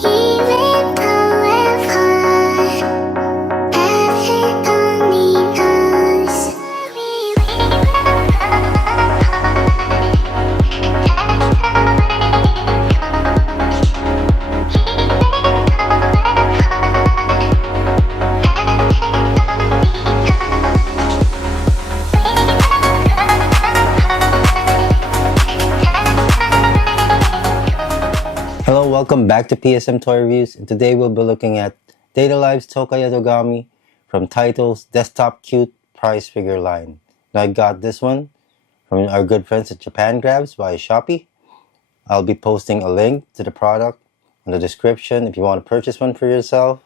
Even though I've hard, effort only knows. Hello, welcome back to PSM Toy Reviews, and today we'll be looking at Data Live's Tohka Yatogami from Taito's Desktop Cute prize figure line. Now I got this one from our good friends at Japan Grabs by Shopee. I'll be posting a link to the product in the description if you want to purchase one for yourself.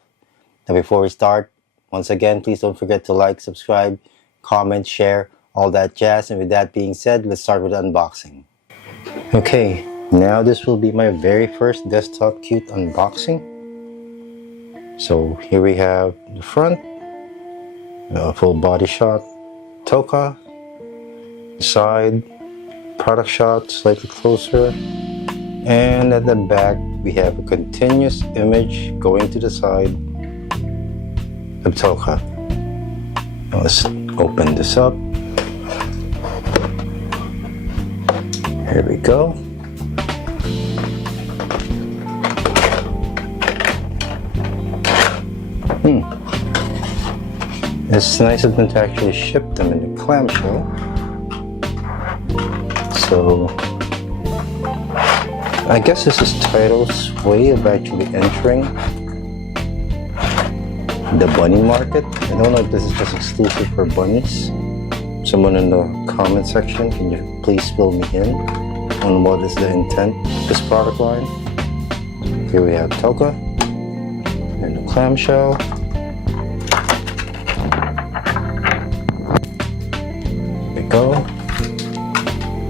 Now before we start, once again, please don't forget to like, subscribe, comment, share, all that jazz. And with that being said, let's start with the unboxing. Okay. Now this will be my very first Desktop Cute unboxing. So here we have the front, full body shot, Tohka, side, product shot slightly closer, and at the back we have a continuous image going to the side of Tohka. Now let's open this up. Here we go. It's nice of them to actually ship them in the clamshell. So I guess this is Taito's way of actually entering the bunny market. I don't know if this is just exclusive for bunnies. Someone in the comment section, can you please fill me in on what is the intent of this product line? Here we have Tohka in the clamshell. Go.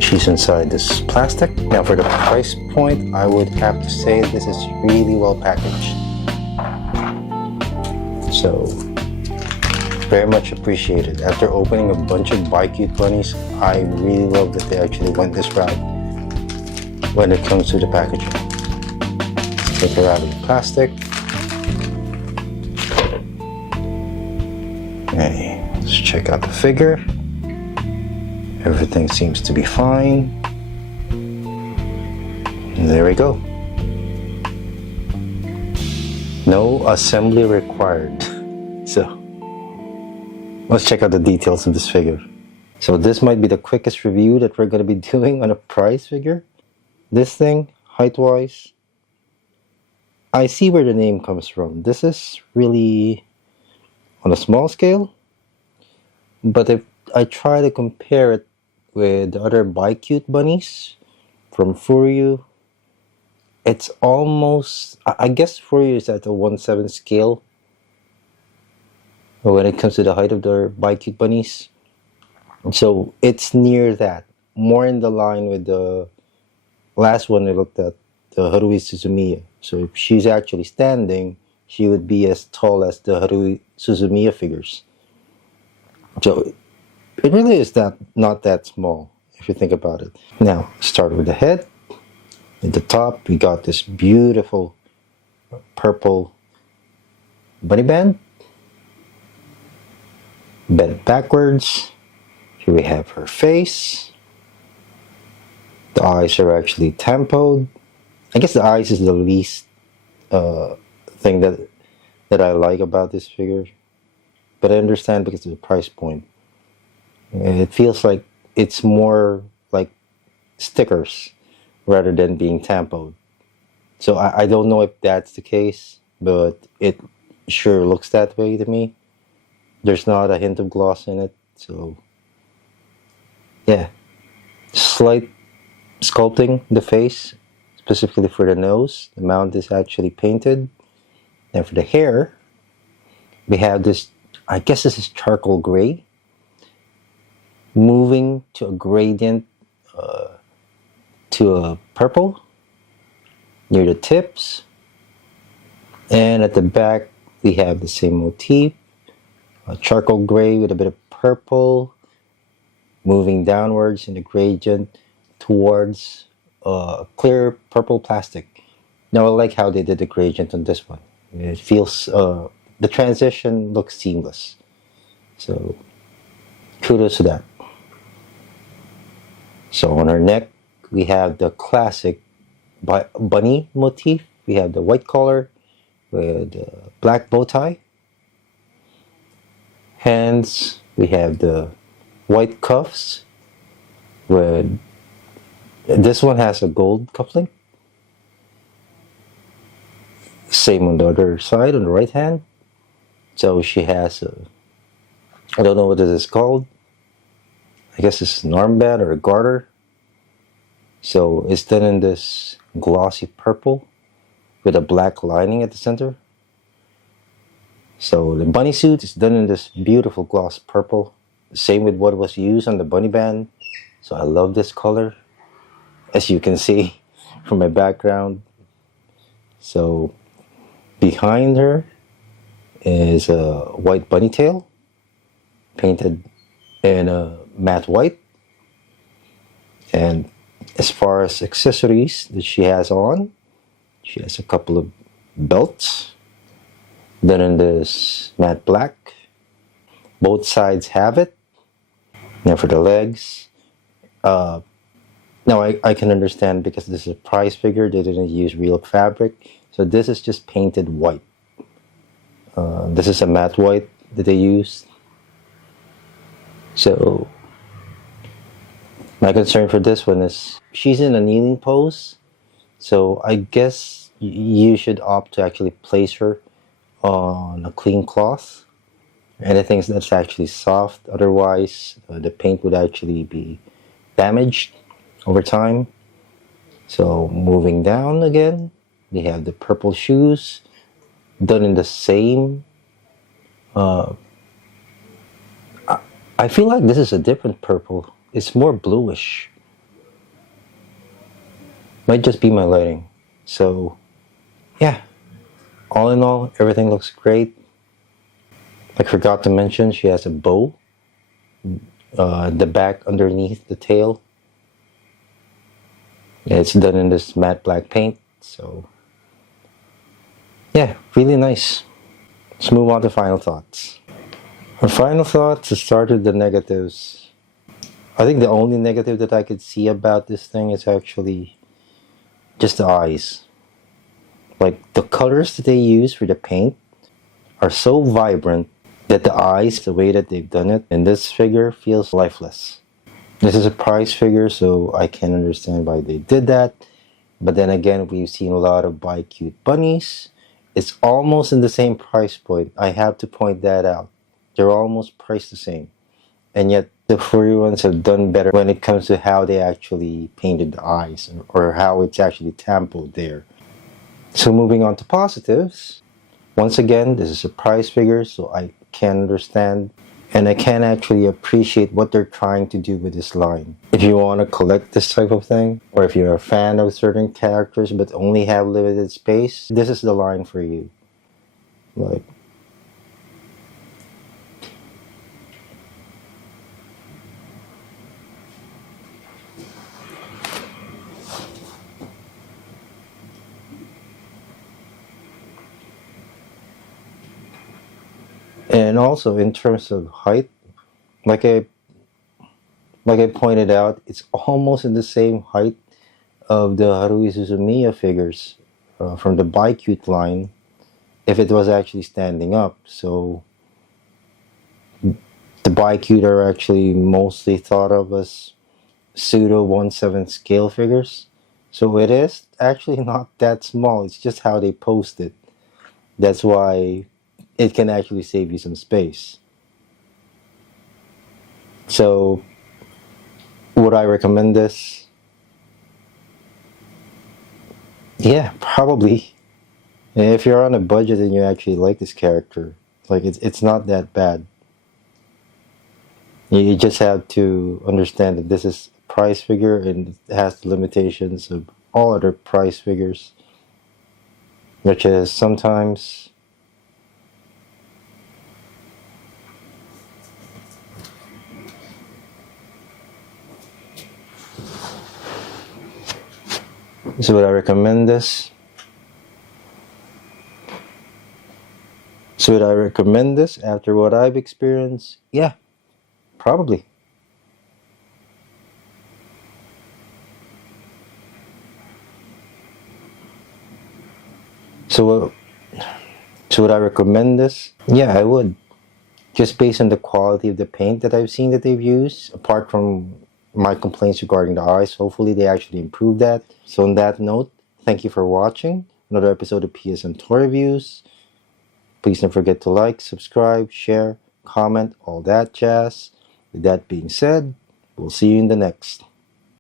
She's inside this plastic. Now for the price point, I would have to say this is really well packaged. So very much appreciated. After opening a bunch of Buy Cute bunnies, I really love that they actually went this route when it comes to the packaging. Let's take her out of the plastic. Okay, let's check out the figure. Everything seems to be fine. And there we go. No assembly required. So, let's check out the details of this figure. So this might be the quickest review that we're going to be doing on a prize figure. This thing, height-wise, I see where the name comes from. This is really on a small scale. But if I try to compare it with the other Buy Cute bunnies from Furyu, it's almost, I guess Furyu is at a 1/7 scale when it comes to the height of the Buy Cute bunnies. So it's near that, more in the line with the last one I looked at, the Harui Suzumiya. So if she's actually standing, she would be as tall as the Harui Suzumiya figures. So it really is not that small if you think about it. Now, start with the head. At the top, we got this beautiful purple bunny band. Bent backwards. Here we have her face. The eyes are actually tempoed. I guess the eyes is the least thing that I like about this figure. But I understand because of the price point. It feels like it's more like stickers rather than being tampoed. So I don't know if that's the case, but it sure looks that way to me. There's not a hint of gloss in it, so yeah. Slight sculpting the face, specifically for the nose. The mouth is actually painted. And for the hair, we have this, I guess this is charcoal gray, moving to a gradient to a purple near the tips, and at the back we have the same motif, a charcoal gray with a bit of purple, moving downwards in the gradient towards clear purple plastic. Now I like how they did the gradient on this one. It feels the transition looks seamless. So kudos to that. So on her neck we have the classic bunny motif. We have the white collar with black bow tie. Hands, we have the white cuffs with this one has a gold cufflink. Same on the other side, on the right hand. So she has a, I don't know what this is called. I guess it's an armband or a garter. So it's done in this glossy purple with a black lining at the center. So the bunny suit is done in this beautiful gloss purple. Same with what was used on the bunny band. So I love this color, as you can see from my background. So behind her is a white bunny tail painted in a matte white. And as far as accessories that she has on, she has a couple of belts done in this matte black. Both sides have it. Now for the legs, now I can understand because this is a prize figure, they didn't use real fabric. So this is just painted white. This is a matte white that they used. So my concern for this one is she's in a kneeling pose. So I guess you should opt to actually place her on a clean cloth. Anything that's actually soft, otherwise the paint would actually be damaged over time. So moving down again, we have the purple shoes done in the same I feel like this is a different purple. It's more bluish. Might just be my lighting. So yeah, all in all, everything looks great. I forgot to mention she has a bow, the back underneath the tail. It's done in this matte black paint. So yeah, really nice. Let's move on to final thoughts. My final thoughts, to start with the negatives. I think the only negative that I could see about this thing is actually just the eyes. Like the colors that they use for the paint are so vibrant that the eyes, the way that they've done it in this figure, feels lifeless. This is a prize figure, so I can understand why they did that. But then again, we've seen a lot of buy cute bunnies. It's almost in the same price point. I have to point that out. They're almost priced the same. And yet the furry ones have done better when it comes to how they actually painted the eyes or how it's actually templed there. So moving on to positives. Once again, this is a prize figure, so I can understand and I can actually appreciate what they're trying to do with this line. If you want to collect this type of thing, or if you're a fan of certain characters but only have limited space, this is the line for you. Like, and also in terms of height, like I pointed out, it's almost in the same height of the Haruhi Suzumiya figures from the Buy Cute line, if it was actually standing up. So the Buy Cute are actually mostly thought of as pseudo 1/7 scale figures. So it is actually not that small. It's just how they post it. That's why it can actually save you some space. So would I recommend this? Yeah, probably. If you're on a budget and you actually like this character, like it's not that bad. You just have to understand that this is a price figure and it has the limitations of all other price figures, which is sometimes so would I recommend this? So would I recommend this after what I've experienced? Yeah, probably. So, so would I recommend this? Yeah, I would. Just based on the quality of the paint that I've seen that they've used, apart from my complaints regarding the eyes, hopefully they actually improve that. So on that note, thank you for watching another episode of PSM Toy Reviews. Please don't forget to like, subscribe, share, comment, all that jazz. With that being said, we'll see you in the next.